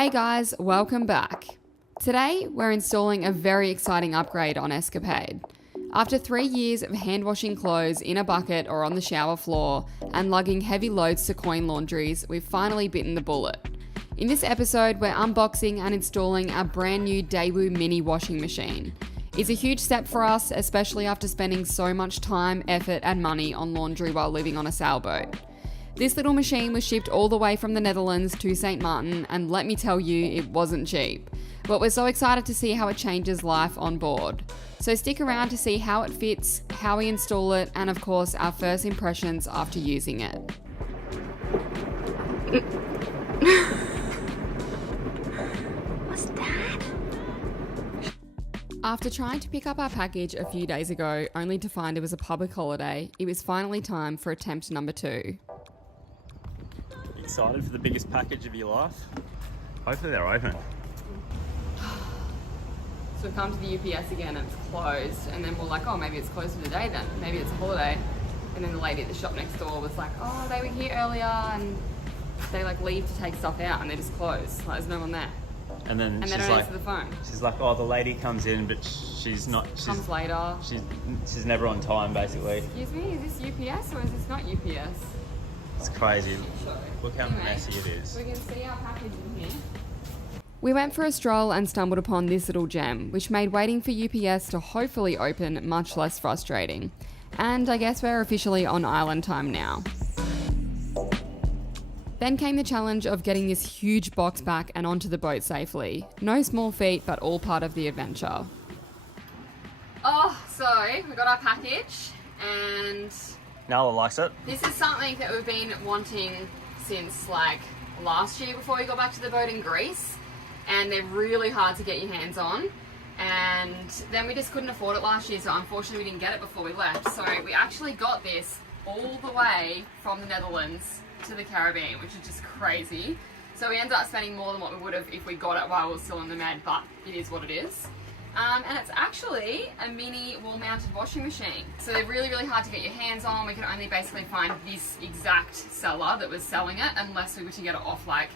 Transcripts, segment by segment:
Hey guys, welcome back. Today, we're installing a very exciting upgrade on Escapade. After 3 years of hand washing clothes in a bucket or on the shower floor and lugging heavy loads to coin laundries, we've finally bitten the bullet. In this episode, we're unboxing and installing our brand new Daewoo mini washing machine. It's a huge step for us, especially after spending so much time, effort and money on laundry while living on a sailboat. This little machine was shipped all the way from the Netherlands to St. Martin, and let me tell you, it wasn't cheap. But we're so excited to see how it changes life on board. So stick around to see how it fits, how we install it, and of course, our first impressions after using it. What's that? After trying to pick up our package a few days ago, only to find it was a public holiday, it was finally time for attempt number 2. Excited for the biggest package of your life? Hopefully they're open. So we've come to the UPS again and it's closed, and then we're like, oh, maybe it's closed for the day then. Maybe it's a holiday. And then the lady at the shop next door was like, oh, they were here earlier and they like leave to take stuff out and they just close. Like, there's no one there. And then And they she's don't like, answer the phone. she's like, oh, the lady comes in, but she's not. Comes later. She's never on time, basically. Excuse me, is this UPS or is this not UPS? It's crazy. Sorry. Look how Anyway, messy it is. We can see our package in here. We went for a stroll and stumbled upon this little gem, which made waiting for UPS to hopefully open much less frustrating. And I guess we're officially on island time now. Then came the challenge of getting this huge box back and onto the boat safely. No small feat, but all part of the adventure. Oh, so we got our package and Nala likes it. this is something that we've been wanting since like last year before we got back to the boat in Greece, and they're really hard to get your hands on, and then we just couldn't afford it last year, so unfortunately we didn't get it before we left. So we actually got this all the way from the Netherlands to the Caribbean, which is just crazy. So we ended up spending more than what we would have if we got it while we were still in the Med, but it is what it is. And it's actually a mini wall-mounted washing machine. So they're really, really hard to get your hands on. We could only basically find this exact seller that was selling it, unless we were to get it off like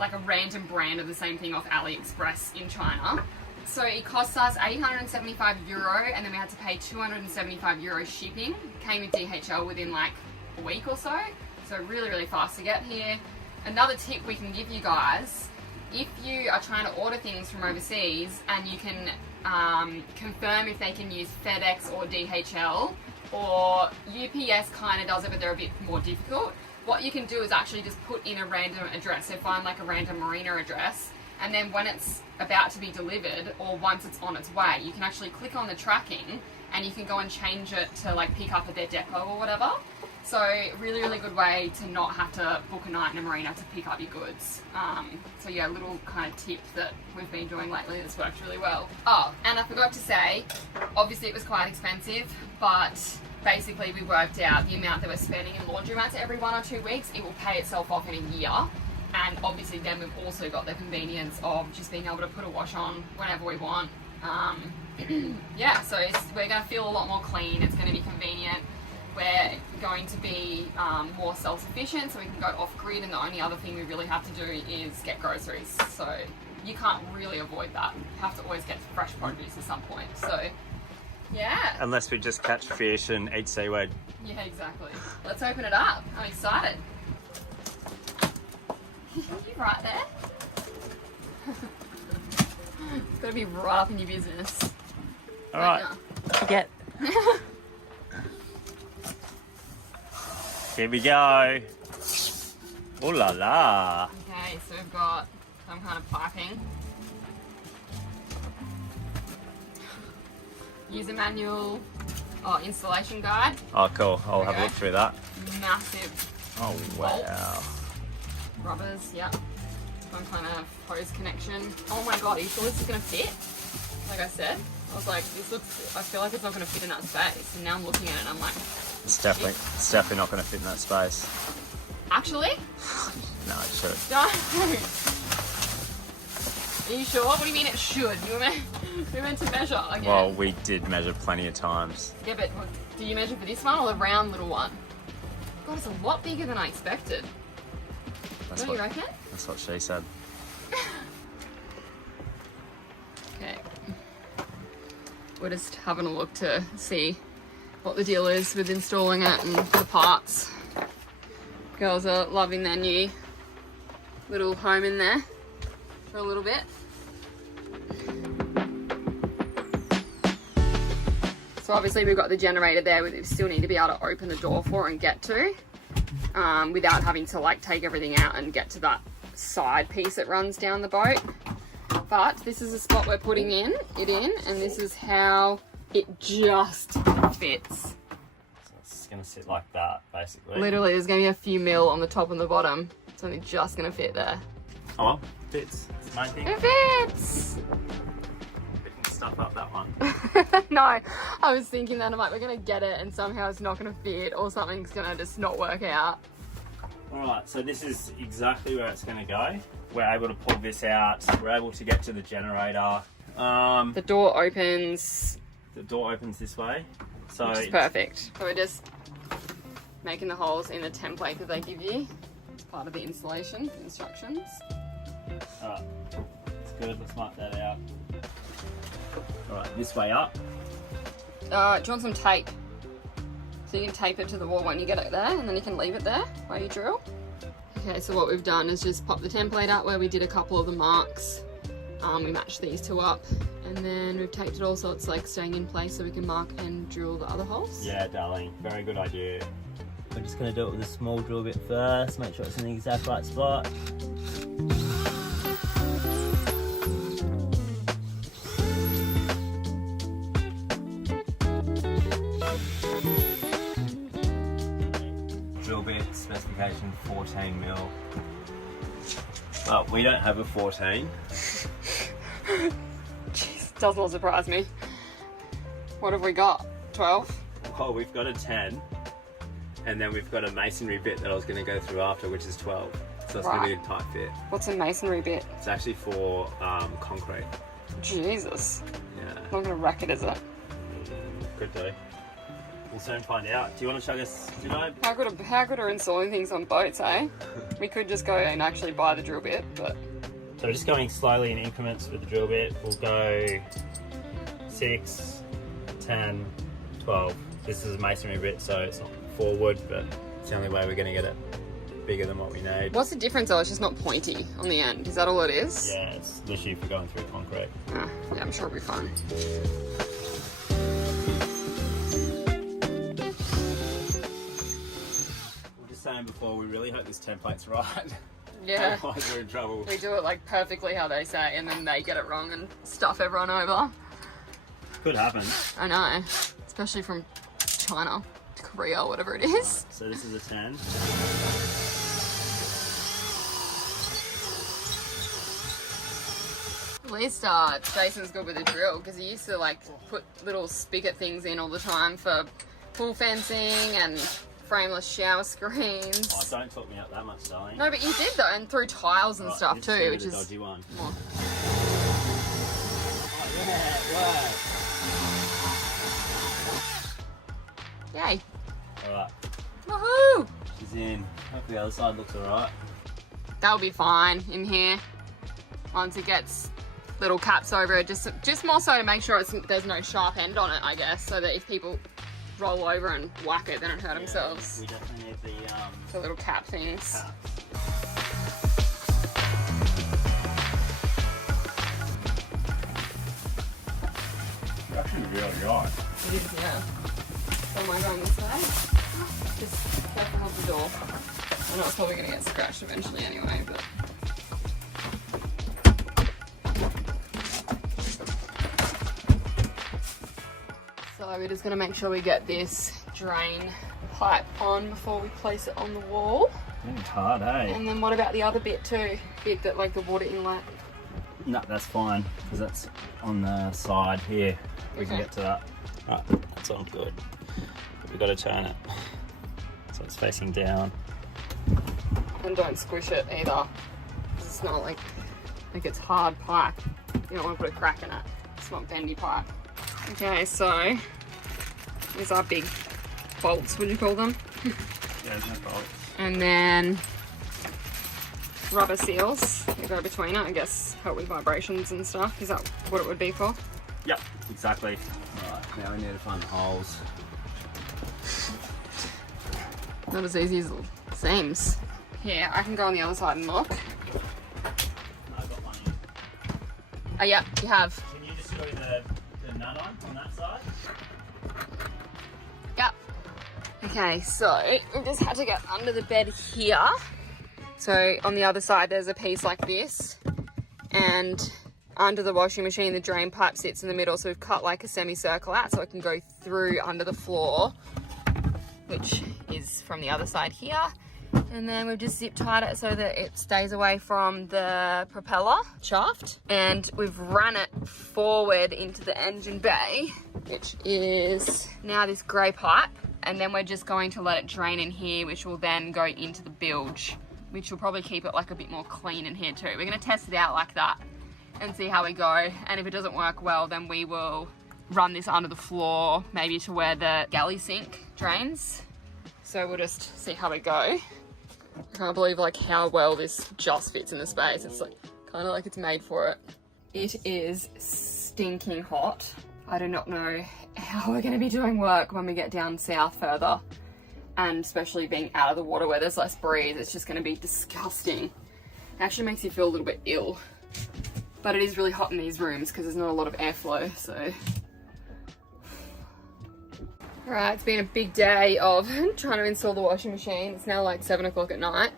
a random brand of the same thing off AliExpress in China. So it cost us €875, and then we had to pay €275 shipping. Came with DHL within like a week or so. So really, really fast to get here. Another tip we can give you guys, if you are trying to order things from overseas and you can confirm if they can use FedEx or DHL, or UPS kind of does it but they're a bit more difficult, what you can do is actually just put in a random address. So find like a random marina address, and then when it's about to be delivered or once it's on its way, you can actually click on the tracking and you can go and change it to like pick up at their depot or whatever. So really, really good way to not have to book a night in a marina to pick up your goods. So yeah, a little kind of tip that we've been doing lately that's worked really well. Oh, and I forgot to say, obviously it was quite expensive, but basically we worked out the amount that we're spending in laundromats every 1 or 2 weeks, it will pay itself off in a year. And obviously then we've also got the convenience of just being able to put a wash on whenever we want. Yeah, so we're going to feel a lot more clean, it's going to be convenient. We're going to be more self-sufficient, so we can go off-grid, and the only other thing we really have to do is get groceries. So you can't really avoid that. You have to always get fresh produce at some point. So yeah. Unless we just catch fish and eat seaweed. Yeah, exactly. Let's open it up. I'm excited. You right there? It's got to be right up in your business. All right. Forget. Here we go. Ooh la la. Okay, so we've got some kind of piping. User manual. Oh, installation guide. Oh, cool. I'll have a look through that. Massive Oh, wow. rubbers, yeah. Some kind of hose connection. Oh my god, are you sure this is going to fit? Like I said, I was like, I feel like it's not going to fit in that space. And now I'm looking at it and I'm like, It's definitely not going to fit in that space. actually? No, it should. No. Are you sure? What do you mean it should? We meant to measure again. Well, we did measure plenty of times. Yeah, but do you measure for this one or the round little one? God, it's a lot bigger than I expected. Don't you reckon? That's what she said. we're just having a look to see what the deal is with installing it and the parts. Girls are loving their new little home in there for a little bit. So obviously we've got the generator there, we still need to be able to open the door for and get to, without having to like take everything out and get to that side piece that runs down the boat. But this is the spot we're putting it in, and this is how it just fits. So it's going to sit like that, basically. Literally, there's going to be a few mil on the top and the bottom. It's only just going to fit there. Oh well, fits. It's the main thing. It fits! We can stuff up that one. No, I was thinking that I'm like, we're going to get it and somehow it's not going to fit or something's going to just not work out. Alright, so this is exactly where it's going to go. We're able to pull this out. We're able to get to the generator. The door opens. The door opens this way. So Which is perfect. So we're just making the holes in the template that they give you as part of the installation instructions. Alright, that's good. Let's mark that out. Alright, this way up. Do you want some tape? So you can tape it to the wall when you get it there, and then you can leave it there while you drill. Okay, so what we've done is just pop the template out where we did a couple of the marks. We matched these two up, and then we've taped it all so it's like staying in place so we can mark and drill the other holes. Yeah, darling, very good idea. We're just going to do it with a small drill bit first, make sure it's in the exact right spot. Drill bit specification 14 mil. Well, we don't have a 14. Jeez, does not surprise me. What have we got? 12? Oh, we've got a 10, and then we've got a masonry bit that I was going to go through after, which is 12. So it's going to be a tight fit. What's a masonry bit? It's actually for concrete. Jesus. Yeah. Not going to wreck it, is it? Could do. We'll soon find out. Do you want to show us? Did I? How good are installing things on boats, eh? We could just go and actually buy the drill bit, but... So we're just going slowly in increments with the drill bit. We'll go 6, 10, 12. This is a masonry bit, so it's not forward, but it's the only way we're going to get it bigger than what we need. What's the difference though? It's just not pointy on the end. Is that all it is? Yeah, it's literally for going through concrete. Ah, yeah, I'm sure it'll be fine. Saying before, we really hope this template's right. Yeah. Otherwise we're in trouble. We do it like perfectly how they say, and then they get it wrong and stuff everyone over. Could happen. I know, especially from China, Korea, whatever it is. Right, so this is a 10. At least Jason's good with the drill, because he used to like put little spigot things in all the time for pool fencing and frameless shower screens. Oh, don't talk me up that much, darling. No, but you did though, and through tiles and stuff too, which is a dodgy one. More. Oh, yeah, Yay! Alright, Woohoo! she's in. Hope the other side looks alright. That'll be fine in here once it gets little caps over it. Just more so to make sure there's no sharp end on it, I guess, so that if people roll over and whack it, they don't hurt themselves. We definitely need The little cap things. cap. It's actually really right. It is, yeah. So am I going this way? Just careful of the door. I know it's probably going to get scratched eventually anyway, but... So we're just going to make sure we get this drain pipe on before we place it on the wall. It's hard, eh? And then what about the other bit too? Bit that like the water inlet. No, that's fine, because that's on the side here. We can Okay. get to that. Right, that's all good. We've got to turn it so it's facing down. And don't squish it either. 'Cause it's not like it's hard pipe. You don't want to put a crack in it. It's not bendy pipe. Okay, so these are big bolts, would you call them? Yeah, there's no bolts. And then rubber seals that go between it, I guess help with vibrations and stuff. Is that what it would be for? Yep, exactly. Alright, now we need to find the holes. Not as easy as it seems. Here, I can go on the other side and look. I've got one here. Oh yeah, you have. Can you just screw the nut on that side? Yep. Okay, so we just had to get under the bed here. So on the other side there's a piece like this, and under the washing machine the drain pipe sits in the middle, so we've cut like a semicircle out so it can go through under the floor, which is from the other side here. And then we've just zip tied it so that it stays away from the propeller shaft. And we've run it forward into the engine bay, which is now this grey pipe. And then we're just going to let it drain in here, which will then go into the bilge, which will probably keep it like a bit more clean in here too. We're gonna test it out like that and see how we go. And if it doesn't work well, then we will run this under the floor, maybe to where the galley sink drains. So we'll just see how we go. I can't believe like how well this just fits in the space. It's like kind of like it's made for it. It is stinking hot. I do not know how we're going to be doing work when we get down south further, and especially being out of the water where there's less breeze. It's just going to be disgusting. It actually makes you feel a little bit ill, but it is really hot in these rooms because there's not a lot of airflow. So alright, it's been a big day of trying to install the washing machine. It's now like 7 o'clock at night,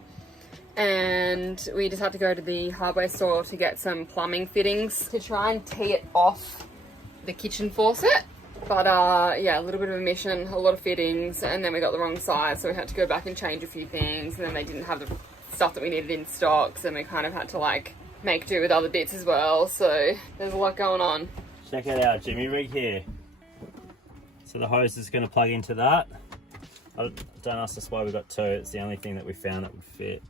and we just had to go to the hardware store to get some plumbing fittings to try and tee it off the kitchen faucet. But yeah, a little bit of a mission, a lot of fittings, and then we got the wrong size, so we had to go back and change a few things, and then they didn't have the stuff that we needed in stock, so we kind of had to like make do with other bits as well. So there's a lot going on. Check it out, Jimmy rig here. So the hose is going to plug into that. Don't ask us why we got two, it's the only thing that we found that would fit.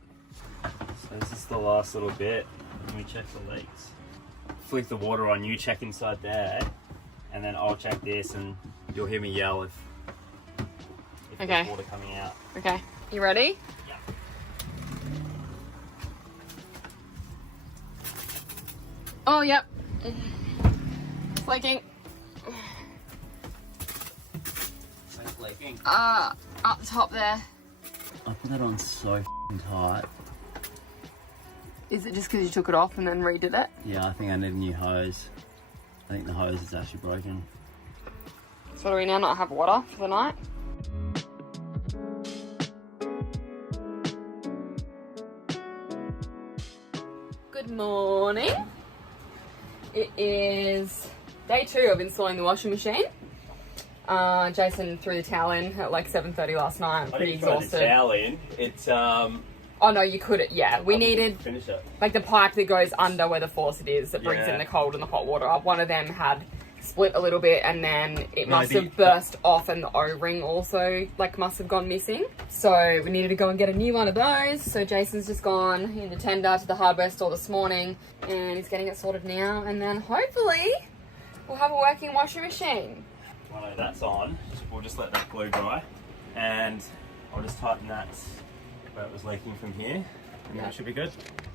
So this is the last little bit. Let me check the leaks. Flick the water on, you check inside there, and then I'll check this, and you'll hear me yell if Okay. there's water coming out. Okay, you ready? Yeah. Oh, yep. Flaking. Leaking. Up the top there. I put that on so f***ing tight. Is it just because you took it off and then redid it? Yeah, I think I need a new hose. I think the hose is actually broken. So do we now not have water for the night? Good morning. It is day 2 of installing the washing machine. Jason threw the towel in at like 7:30 last night. I'm pretty exhausted. The towel in. It's Oh no, you could. Yeah, we needed finish it. like the pipe that goes under where the faucet is that brings Yeah. in the cold and the hot water up. One of them had split a little bit, and then it must have burst off, and the O-ring also like must have gone missing. So we needed to go and get a new one of those. So Jason's just gone in the tender to the hardware store this morning, and he's getting it sorted now. And then hopefully we'll have a working washing machine. Well, that's on. We'll just let that glue dry, and I'll just tighten that where it was leaking from here, and that should be good.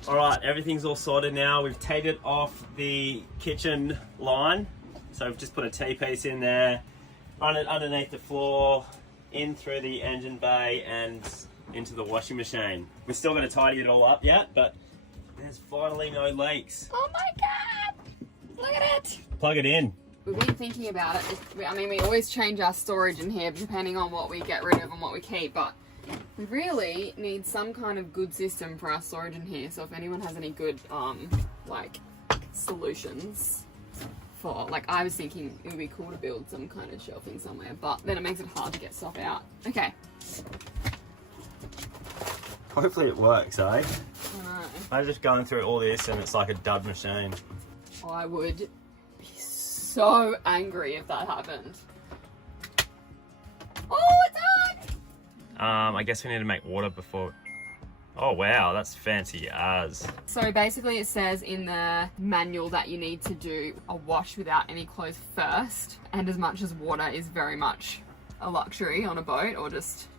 All right, everything's all sorted now. We've teed it off the kitchen line, so we've just put a T-piece in there, run it underneath the floor, in through the engine bay, and into the washing machine. We're still going to tidy it all up yet, but there's finally no leaks. Oh my god! Look at it! Plug it in. We've been thinking about it. I mean, we always change our storage in here depending on what we get rid of and what we keep, but we really need some kind of good system for our storage in here. So if anyone has any good, like, solutions for, like, I was thinking it would be cool to build some kind of shelving somewhere, but then it makes it hard to get stuff out. Okay. Hopefully it works, eh? I know. I'm just going through all this and it's like a dud machine. I would be so angry if that happened. Oh, it's on! I guess we need to make water before... Oh wow, that's fancy as. So basically it says in the manual that you need to do a wash without any clothes first, and as much as water is very much a luxury on a boat or just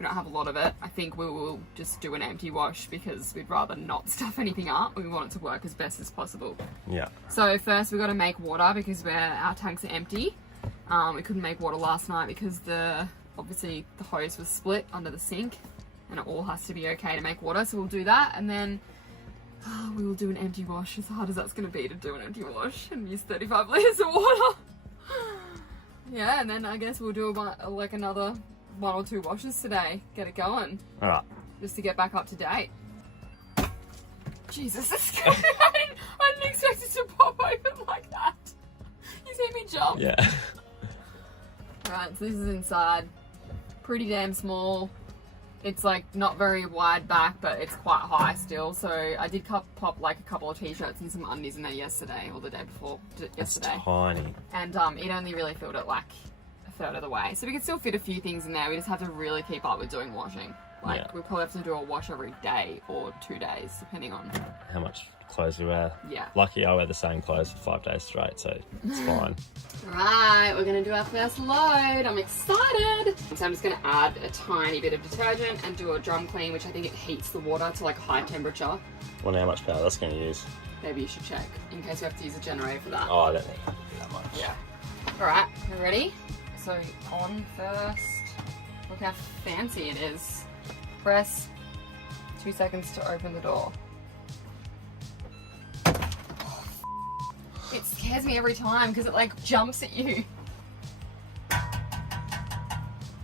We don't have a lot of it. I think we will just do an empty wash because we'd rather not stuff anything up. We want it to work as best as possible. Yeah. So first we've got to make water because our tanks are empty. We couldn't make water last night because obviously the hose was split under the sink and it all has to be okay to make water. So we'll do that and then we will do an empty wash, as hard as that's going to be to do an empty wash and use 35 litres of water. Yeah, and then I guess we'll do like another 1 or 2 washes today. Get it going. Alright. Just to get back up to date. Jesus, this is good. I didn't expect it to pop open like that. You see me jump? Yeah. Right, so this is inside. Pretty damn small. It's like not very wide back, but it's quite high still. So I did pop like a couple of t-shirts and some undies in there yesterday or the day before yesterday. It's tiny. And it only really filled it like a third of the way. So we can still fit a few things in there. We just have to really keep up with doing washing. Like we'll probably have to do a wash every day or 2 days, depending on how much clothes you wear. Yeah. Lucky I wear the same clothes for 5 days straight, so it's fine. Right, we're gonna do our first load. I'm excited. So I'm just gonna add a tiny bit of detergent and do a drum clean, which I think it heats the water to like a high temperature. Wonder how much power that's going to use. Maybe you should check in case you have to use a generator for that. Oh, I don't think that much. Yeah. All right, you ready? So on first. Look how fancy it is. Press 2 seconds to open the door. It scares me every time because it like jumps at you.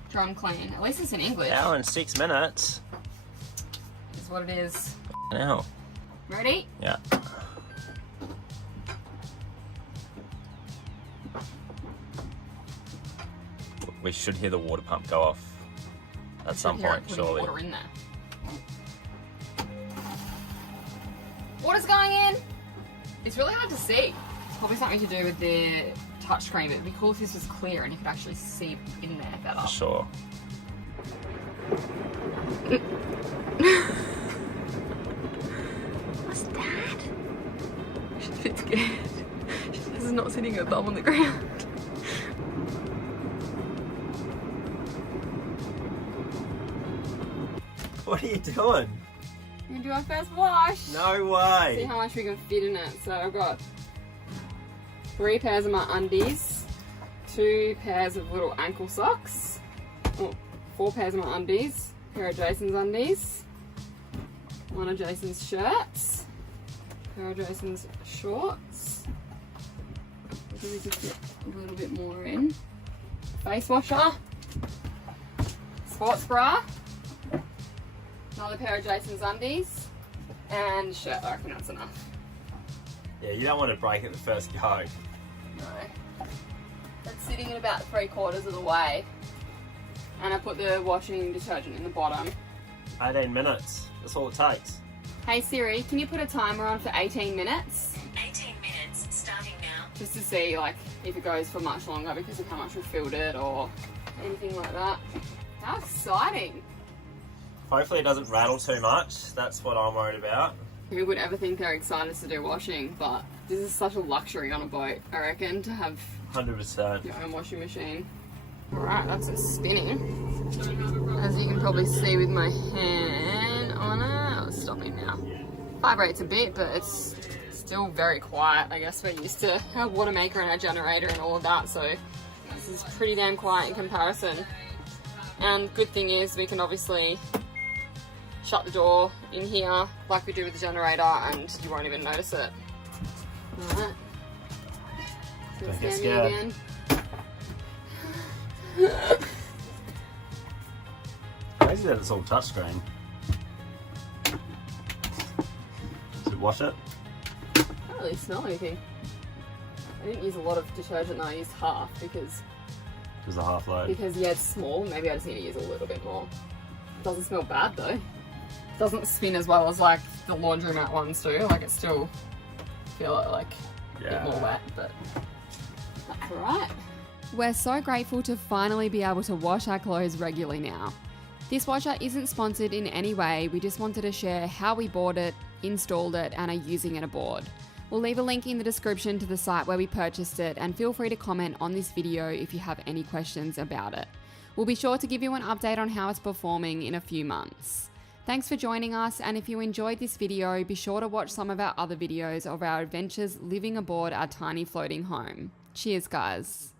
Drum clean. At least it's in English. Hour and 6 minutes. Is what it is. Now. Ready? Yeah. We should hear the water pump go off at some point, surely. Water in there. Water's going in. It's really hard to see. It's probably something to do with the touchscreen. It'd be cool if this was clear and you could actually see in there better. For sure. What's that? She's a bit scared. She's not sitting her bum on the ground. What are you doing? We're gonna do our first wash. No See way. how much we can fit in it. So I've got 3 pairs of my undies, 2 pairs of little ankle socks, 4 pairs of my undies, a pair of Jason's undies, 1 of Jason's shirts, a pair of Jason's shorts. Maybe just get a little bit more in. Face washer, sports bra, another pair of Jason's undies, and shirt. I reckon that's enough. Yeah, you don't want to break it the first go. No. It's sitting at about 3/4 of the way. And I put the washing detergent in the bottom. 18 minutes. That's all it takes. Hey Siri, can you put a timer on for 18 minutes? 18 minutes, starting now. Just to see like if it goes for much longer because of how much we filled it or anything like that. How exciting. Hopefully it doesn't rattle too much. That's what I'm worried about. Who would ever think they're excited to do washing, but this is such a luxury on a boat, I reckon, to have 100%. your own washing machine. Alright, that's it spinning. As you can probably see with my hand on it, I'll stop it now. Vibrates a bit, but it's still very quiet. I guess we're used to our water maker and our generator and all of that, so this is pretty damn quiet in comparison. And good thing is we can obviously shut the door in here like we do with the generator and you won't even notice it. Alright. Don't get scared. Again. Crazy that it's all touchscreen. Does it wash it? I don't really smell anything. I didn't use a lot of detergent though, I used half because It was a half load. yeah, it's small. Maybe I just need to use a little bit more. It doesn't smell bad though. Doesn't spin as well as like the laundromat ones do. Like it still feel like a bit more wet, but that's alright. We're so grateful to finally be able to wash our clothes regularly now. This washer isn't sponsored in any way, we just wanted to share how we bought it, installed it, and are using it aboard. We'll leave a link in the description to the site where we purchased it, and feel free to comment on this video if you have any questions about it. We'll be sure to give you an update on how it's performing in a few months. Thanks for joining us, and if you enjoyed this video, be sure to watch some of our other videos of our adventures living aboard our tiny floating home. Cheers, guys.